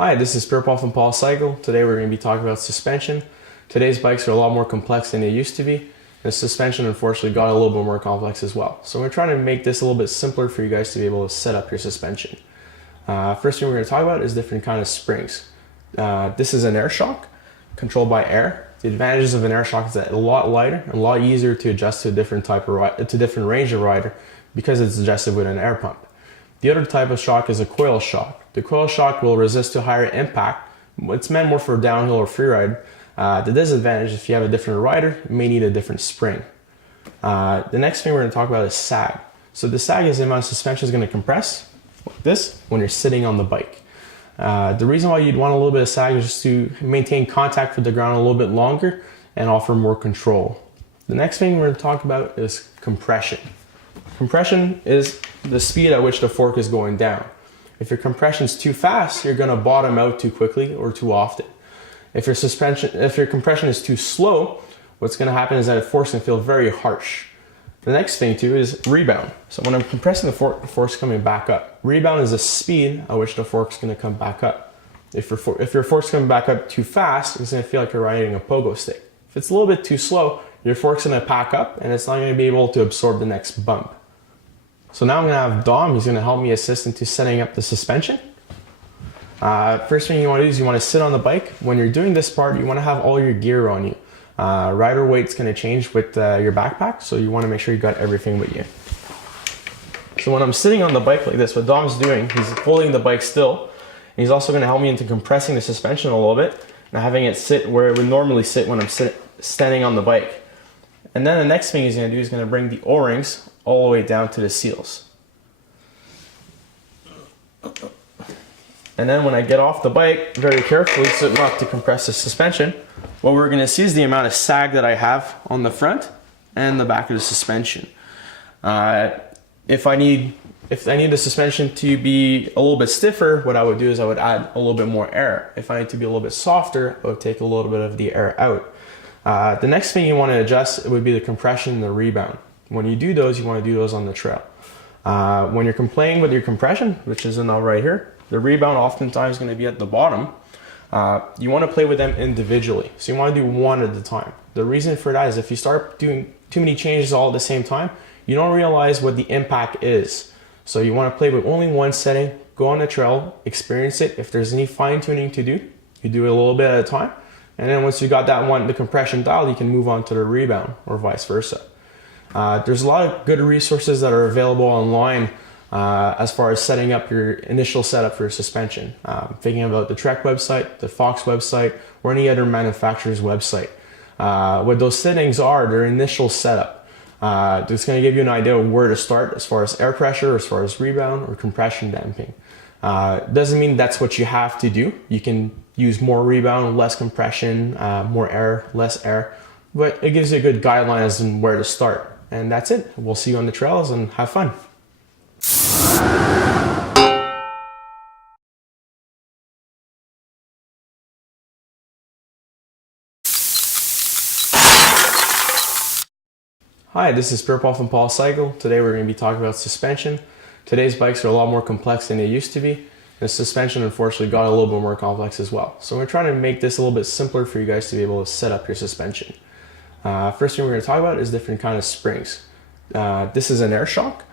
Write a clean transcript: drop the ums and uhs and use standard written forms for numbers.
Hi, this is Pierre Paul from Paul Cycle. Today we're going to be talking about suspension. Today's bikes are a lot more complex than they used to be. The suspension unfortunately got a little bit more complex as well. So we're trying to make this a little bit simpler for you guys to be able to set up your suspension. First thing we're going to talk about is different kind of springs. This is an air shock controlled by air. The advantages of an air shock is that it's a lot lighter and a lot easier to adjust to a different range of rider because it's adjusted with an air pump. The other type of shock is a coil shock. The coil shock will resist to higher impact. It's meant more for downhill or freeride. The disadvantage, if you have a different rider, you may need a different spring. The next thing we're going to talk about is sag. So the sag is the amount of suspension is going to compress like this when you're sitting on the bike. The reason why you'd want a little bit of sag is just to maintain contact with the ground a little bit longer and offer more control. The next thing we're going to talk about is compression. Compression is the speed at which the fork is going down. If your compression is too fast, you're going to bottom out too quickly or too often. If your compression is too slow, what's going to happen is that the fork's going to feel very harsh. The next thing too is rebound. So when I'm compressing the fork's coming back up. Rebound is the speed at which the fork's going to come back up. If your fork's coming back up too fast, it's going to feel like you're riding a pogo stick. If it's a little bit too slow, your fork's going to pack up and it's not going to be able to absorb the next bump. So now I'm going to have Dom, he's going to help me assist into setting up the suspension. First thing you want to do is you want to sit on the bike. When you're doing this part, you want to have all your gear on you. Rider weight's going to change with your backpack, so you want to make sure you got everything with you. So when I'm sitting on the bike like this, what Dom's doing, he's holding the bike still, and he's also going to help me into compressing the suspension a little bit, and having it sit where it would normally sit when I'm standing on the bike. And then the next thing he's going to do is going to bring the O-rings all the way down to the seals. And then when I get off the bike, very carefully, so not to compress the suspension, what we're going to see is the amount of sag that I have on the front and the back of the suspension. If I need the suspension to be a little bit stiffer, what I would do is I would add a little bit more air. If I need to be a little bit softer, I would take a little bit of the air out. The next thing you want to adjust would be the compression and the rebound. When you do those, you want to do those on the trail. When you're playing with your compression, which is now right here, the rebound oftentimes is going to be at the bottom. You want to play with them individually. So you want to do one at a time. The reason for that is if you start doing too many changes all at the same time, you don't realize what the impact is. So you want to play with only one setting, go on the trail, experience it. If there's any fine tuning to do, you do it a little bit at a time. And then once you got that one, the compression dialed, you can move on to the rebound or vice versa. There's a lot of good resources that are available online as far as setting up your initial setup for your suspension. Thinking about the Trek website, the Fox website, or any other manufacturer's website. What those settings are, their initial setup. It's going to give you an idea of where to start as far as air pressure, as far as rebound or compression damping. Doesn't mean that's what you have to do. You can use more rebound, less compression, more air, less air, but it gives you a good guideline as to where to start. And that's it. We'll see you on the trails and have fun. Hi, this is Pierre Paul from Paul Cycle. Today we're going to be talking about suspension. Today's bikes are a lot more complex than they used to be. The suspension unfortunately got a little bit more complex as well. So we're trying to make this a little bit simpler for you guys to be able to set up your suspension. First thing we're going to talk about is different kind of springs. This is an air shock